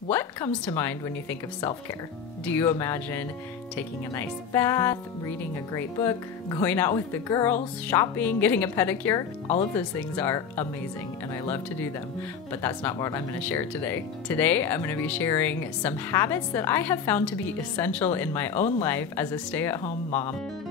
What comes to mind when you think of self-care? Do you imagine taking a nice bath, reading a great book, going out with the girls, shopping, getting a pedicure? All of those things are amazing and I love to do them, but that's not what I'm going to share today. Today, I'm going to be sharing some habits that I have found to be essential in my own life as a stay-at-home mom.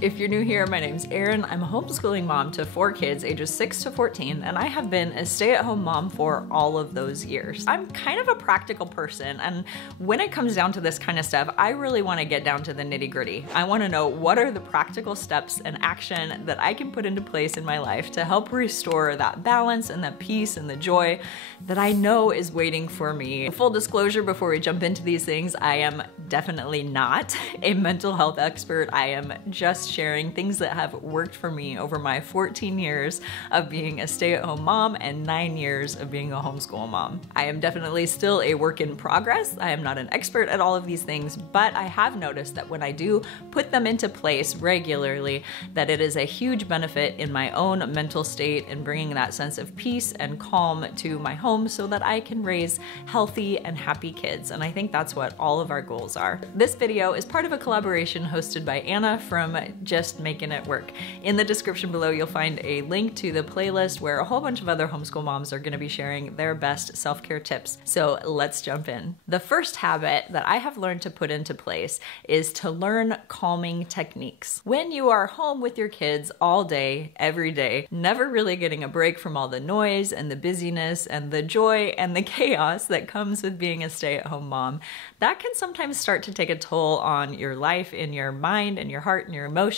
If you're new here, my name's Erin. I'm a homeschooling mom to 4 kids ages 6 to 14, and I have been a stay-at-home mom for all of those years. I'm kind of a practical person, and when it comes down to this kind of stuff, I really want to get down to the nitty-gritty. I want to know what are the practical steps and action that I can put into place in my life to help restore that balance and that peace and the joy that I know is waiting for me. Full disclosure before we jump into these things, I am definitely not a mental health expert. I am just sharing things that have worked for me over my 14 years of being a stay-at-home mom and 9 years of being a homeschool mom. I am definitely still a work in progress. I am not an expert at all of these things, but I have noticed that when I do put them into place regularly, that it is a huge benefit in my own mental state and bringing that sense of peace and calm to my home so that I can raise healthy and happy kids. And I think that's what all of our goals are. This video is part of a collaboration hosted by Anna from Just Making It Work. In the description below, you'll find a link to the playlist where a whole bunch of other homeschool moms are going to be sharing their best self-care tips. So let's jump in. The first habit that I have learned to put into place is to learn calming techniques. When you are home with your kids all day, every day, never really getting a break from all the noise and the busyness and the joy and the chaos that comes with being a stay-at-home mom, that can sometimes start to take a toll on your life, in your mind and your heart and your emotions.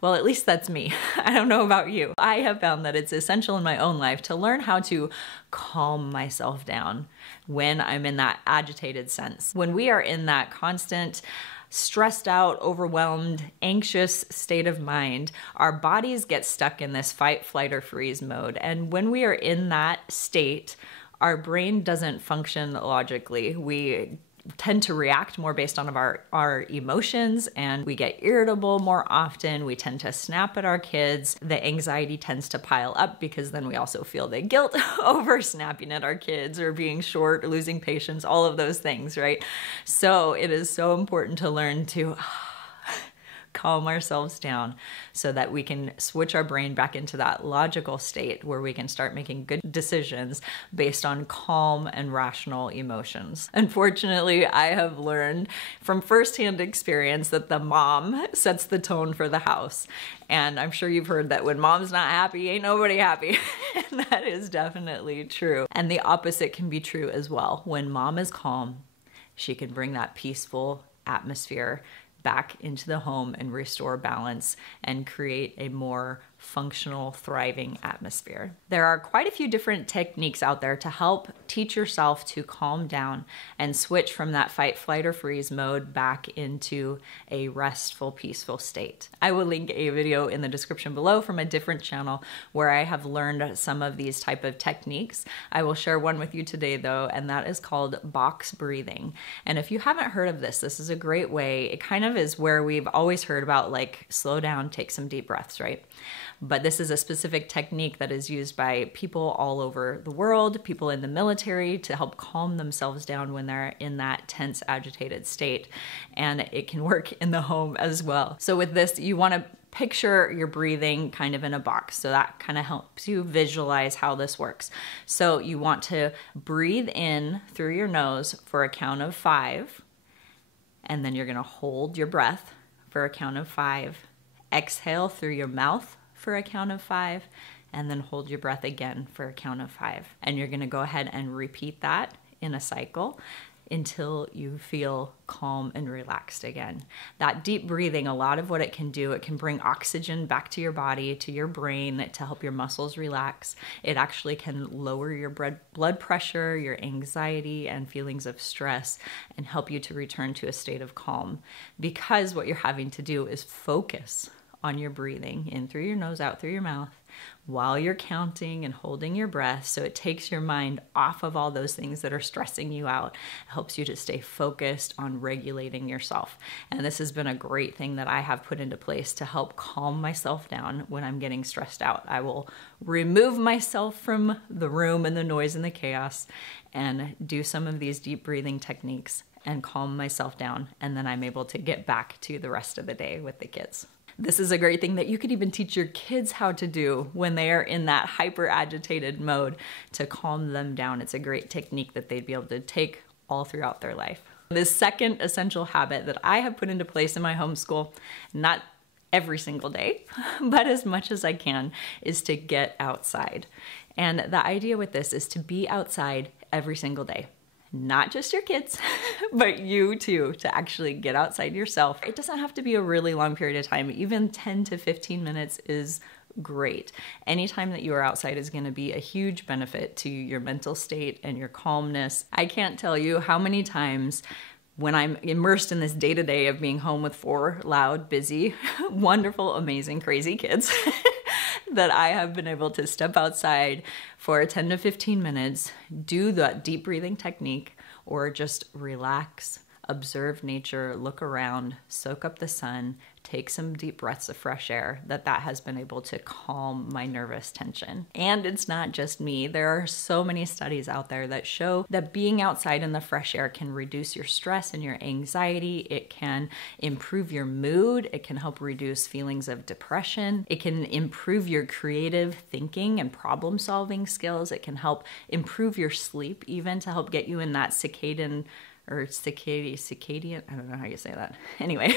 Well, at least that's me. I don't know about you. I have found that it's essential in my own life to learn how to calm myself down when I'm in that agitated sense. When we are in that constant stressed out, overwhelmed, anxious state of mind, our bodies get stuck in this fight, flight, or freeze mode. And when we are in that state, our brain doesn't function logically. We tend to react more based on our emotions, and we get irritable more often. We tend to snap at our kids. The anxiety tends to pile up because then we also feel the guilt over snapping at our kids or being short, losing patience, all of those things, right? So it is so important to learn to calm ourselves down so that we can switch our brain back into that logical state where we can start making good decisions based on calm and rational emotions. Unfortunately, I have learned from firsthand experience that the mom sets the tone for the house. And I'm sure you've heard that when mom's not happy, ain't nobody happy. And that is definitely true. And the opposite can be true as well. When mom is calm, she can bring that peaceful atmosphere back into the home and restore balance and create a more functional, thriving atmosphere. There are quite a few different techniques out there to help teach yourself to calm down and switch from that fight, flight, or freeze mode back into a restful, peaceful state. I will link a video in the description below from a different channel where I have learned some of these type of techniques. I will share one with you today though, and that is called box breathing. And if you haven't heard of this is a great way. It kind of is where we've always heard about like slow down, take some deep breaths, right? But this is a specific technique that is used by people all over the world, people in the military, to help calm themselves down when they're in that tense, agitated state. And it can work in the home as well. So with this, you want to picture your breathing kind of in a box. So that kind of helps you visualize how this works. So you want to breathe in through your nose for a count of 5. And then you're going to hold your breath for a count of 5. Exhale through your mouth for a count of 5, and then hold your breath again for a count of 5. And you're going to go ahead and repeat that in a cycle until you feel calm and relaxed again. That deep breathing, a lot of what it can do, it can bring oxygen back to your body, to your brain, to help your muscles relax. It actually can lower your blood pressure, your anxiety, and feelings of stress, and help you to return to a state of calm. Because what you're having to do is focus on your breathing in through your nose, out through your mouth, while you're counting and holding your breath, so it takes your mind off of all those things that are stressing you out. It helps you to stay focused on regulating yourself. And this has been a great thing that I have put into place to help calm myself down when I'm getting stressed out. I will remove myself from the room and the noise and the chaos and do some of these deep breathing techniques and calm myself down. And then I'm able to get back to the rest of the day with the kids. This is a great thing that you could even teach your kids how to do when they are in that hyper agitated mode to calm them down. It's a great technique that they'd be able to take all throughout their life. The second essential habit that I have put into place in my homeschool, not every single day, but as much as I can, is to get outside. And the idea with this is to be outside every single day. Not just your kids, but you too, to actually get outside yourself. It doesn't have to be a really long period of time. Even 10 to 15 minutes is great. Anytime that you are outside is going to be a huge benefit to your mental state and your calmness. I can't tell you how many times when I'm immersed in this day-to-day of being home with 4 loud, busy, wonderful, amazing, crazy kids, that I have been able to step outside for 10 to 15 minutes, do the deep breathing technique, or just relax, observe nature, look around, soak up the sun, take some deep breaths of fresh air, that has been able to calm my nervous tension. And it's not just me. There are so many studies out there that show that being outside in the fresh air can reduce your stress and your anxiety. It can improve your mood. It can help reduce feelings of depression. It can improve your creative thinking and problem solving skills. It can help improve your sleep, even to help get you in that circadian, I don't know how you say that. Anyway,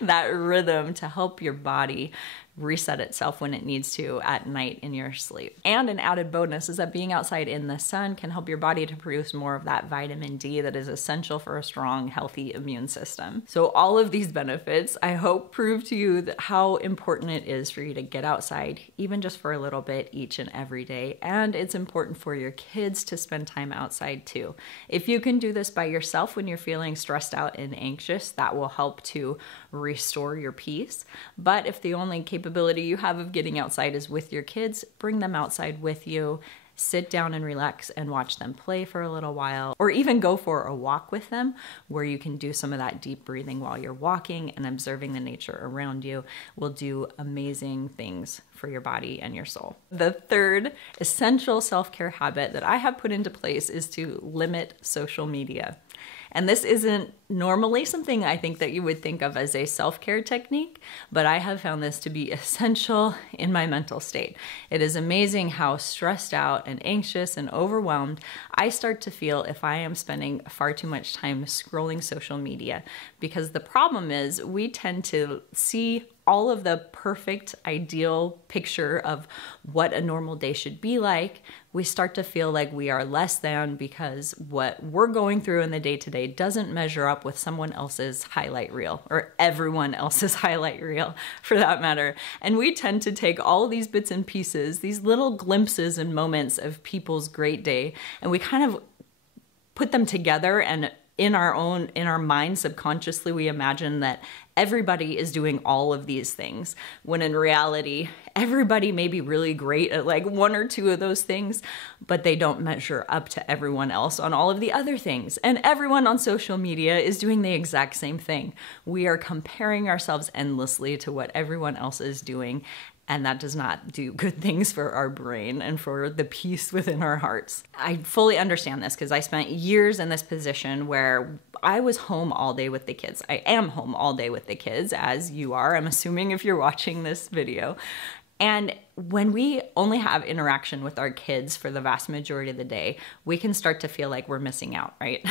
that rhythm to help your body reset itself when it needs to at night in your sleep. And an added bonus is that being outside in the sun can help your body to produce more of that vitamin D that is essential for a strong, healthy immune system. So all of these benefits, I hope, prove to you that how important it is for you to get outside, even just for a little bit each and every day. And it's important for your kids to spend time outside too. If you can do this by yourself when you're feeling stressed out and anxious, that will help to restore your peace. But if the only capability you have of getting outside is with your kids, bring them outside with you. Sit down and relax and watch them play for a little while, or even go for a walk with them where you can do some of that deep breathing while you're walking, and observing the nature around you will do amazing things for your body and your soul. The third essential self-care habit that I have put into place is to limit social media. And this isn't normally something I think that you would think of as a self-care technique, but I have found this to be essential in my mental state. It is amazing how stressed out and anxious and overwhelmed I start to feel if I am spending far too much time scrolling social media. Because the problem is we tend to see all of the perfect, ideal picture of what a normal day should be like. We start to feel like we are less than because what we're going through in the day-to-day doesn't measure up with someone else's highlight reel, or everyone else's highlight reel for that matter. And we tend to take all these bits and pieces, these little glimpses and moments of people's great day, and we kind of put them together, and in our minds subconsciously we imagine that everybody is doing all of these things, when in reality everybody may be really great at like 1 or 2 of those things, but they don't measure up to everyone else on all of the other things. And everyone on social media is doing the exact same thing. We are comparing ourselves endlessly to what everyone else is doing, and that does not do good things for our brain and for the peace within our hearts. I fully understand this because I spent years in this position where I was home all day with the kids. I am home all day with the kids, as you are, I'm assuming, if you're watching this video. And when we only have interaction with our kids for the vast majority of the day, we can start to feel like we're missing out, right?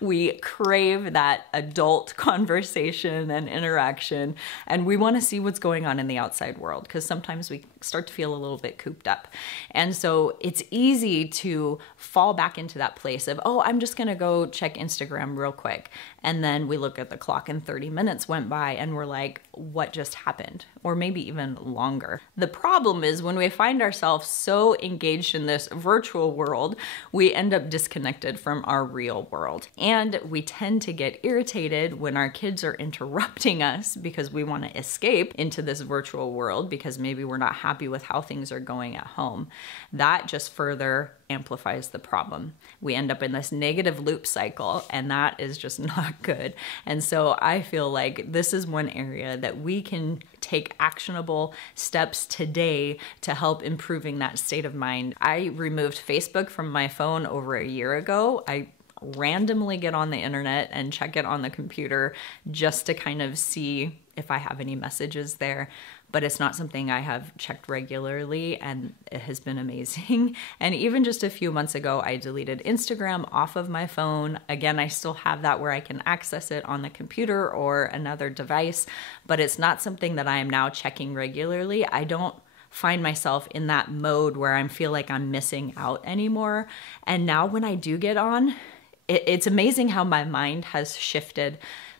We crave that adult conversation and interaction, and we want to see what's going on in the outside world, because sometimes we start to feel a little bit cooped up. And so it's easy to fall back into that place of, oh, I'm just going to go check Instagram real quick. And then we look at the clock and 30 minutes went by and we're like, what just happened? Or maybe even longer. The problem is when we find ourselves so engaged in this virtual world, we end up disconnected from our real world. And we tend to get irritated when our kids are interrupting us because we want to escape into this virtual world because maybe we're not happy with how things are going at home. That just further amplifies the problem. We end up in this negative loop cycle, and that is just not good. And so I feel like this is one area that we can take actionable steps today to help improving that state of mind. I removed Facebook from my phone over a year ago. I randomly get on the internet and check it on the computer just to kind of see if I have any messages there. But it's not something I have checked regularly, and it has been amazing. And even just a few months ago, I deleted Instagram off of my phone. Again, I still have that where I can access it on the computer or another device, but it's not something that I am now checking regularly. I don't find myself in that mode where I feel like I'm missing out anymore. And now when I do get on, it's amazing how my mind has shifted,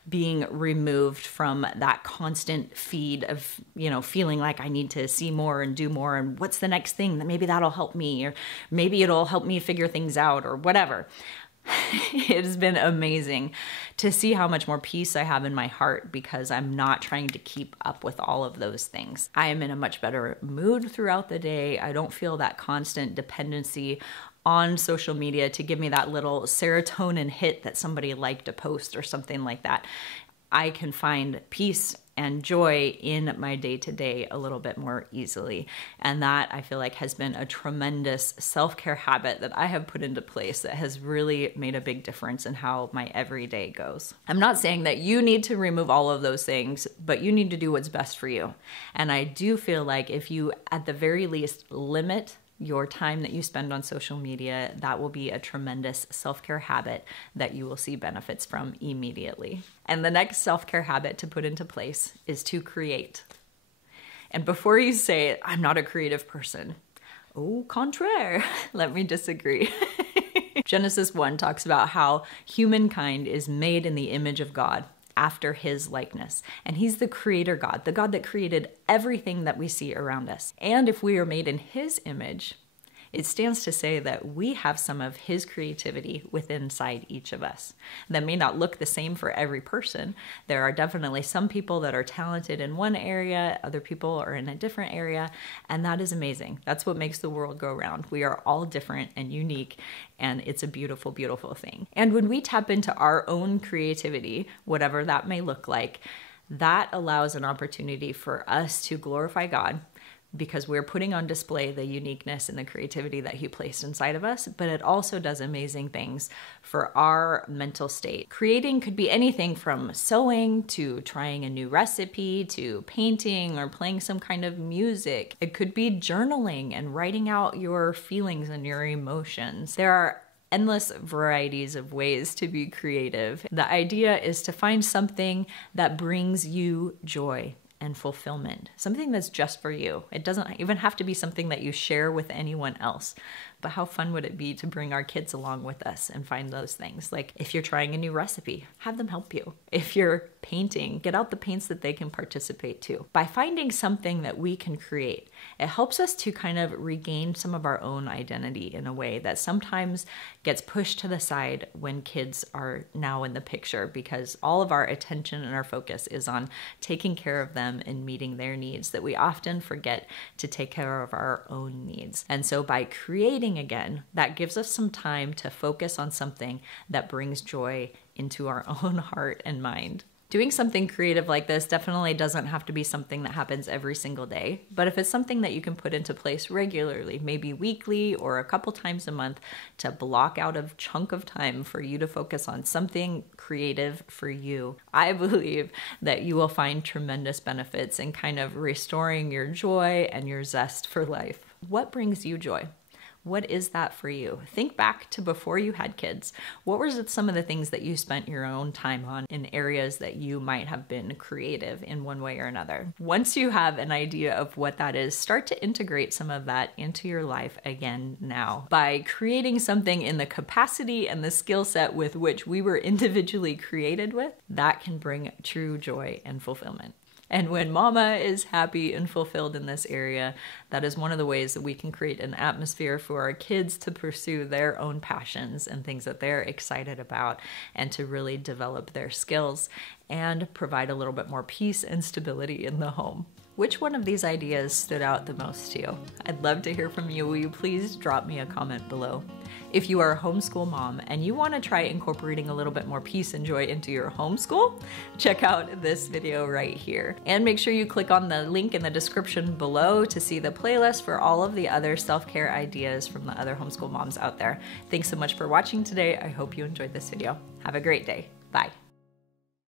being removed from that constant feed of, feeling like I need to see more and do more, and what's the next thing that maybe that'll help me, or maybe it'll help me figure things out, or whatever. It has been amazing to see how much more peace I have in my heart because I'm not trying to keep up with all of those things. I am in a much better mood throughout the day. I don't feel that constant dependency on social media to give me that little serotonin hit that somebody liked a post or something like that. I can find peace and joy in my day-to-day a little bit more easily. And that, I feel like, has been a tremendous self-care habit that I have put into place that has really made a big difference in how my everyday goes. I'm not saying that you need to remove all of those things, but you need to do what's best for you. And I do feel like if you, at the very least, limit your time that you spend on social media, that will be a tremendous self-care habit that you will see benefits from immediately. And the next self-care habit to put into place is to create. And before you say, I'm not a creative person, au contraire, let me disagree. Genesis 1 talks about how humankind is made in the image of God, after his likeness. And he's the creator God, the God that created everything that we see around us. And if we are made in his image, it stands to say that we have some of his creativity within inside each of us. That may not look the same for every person. There are definitely some people that are talented in one area, other people are in a different area, and that is amazing. That's what makes the world go round. We are all different and unique, and it's a beautiful, beautiful thing. And when we tap into our own creativity, whatever that may look like, that allows an opportunity for us to glorify God, because we're putting on display the uniqueness and the creativity that he placed inside of us, but it also does amazing things for our mental state. Creating could be anything from sewing to trying a new recipe to painting or playing some kind of music. It could be journaling and writing out your feelings and your emotions. There are endless varieties of ways to be creative. The idea is to find something that brings you joy and fulfillment, something that's just for you. It doesn't even have to be something that you share with anyone else, but how fun would it be to bring our kids along with us and find those things? Like if you're trying a new recipe, have them help you. If you're painting, get out the paints that they can participate too. By finding something that we can create, it helps us to kind of regain some of our own identity in a way that sometimes gets pushed to the side when kids are now in the picture, because all of our attention and our focus is on taking care of them and meeting their needs, that we often forget to take care of our own needs. And so by creating again, that gives us some time to focus on something that brings joy into our own heart and mind. Doing something creative like this definitely doesn't have to be something that happens every single day, but if it's something that you can put into place regularly, maybe weekly or a couple times a month, to block out a chunk of time for you to focus on something creative for you, I believe that you will find tremendous benefits in kind of restoring your joy and your zest for life. What brings you joy? What is that for you? Think back to before you had kids. What were some of the things that you spent your own time on in areas that you might have been creative in one way or another? Once you have an idea of what that is, start to integrate some of that into your life again now by creating something in the capacity and the skill set with which we were individually created with. That can bring true joy and fulfillment. And when mama is happy and fulfilled in this area, that is one of the ways that we can create an atmosphere for our kids to pursue their own passions and things that they're excited about, and to really develop their skills and provide a little bit more peace and stability in the home. Which one of these ideas stood out the most to you? I'd love to hear from you. Will you please drop me a comment below? If you are a homeschool mom and you want to try incorporating a little bit more peace and joy into your homeschool, check out this video right here. And make sure you click on the link in the description below to see the playlist for all of the other self-care ideas from the other homeschool moms out there. Thanks so much for watching today. I hope you enjoyed this video. Have a great day. Bye.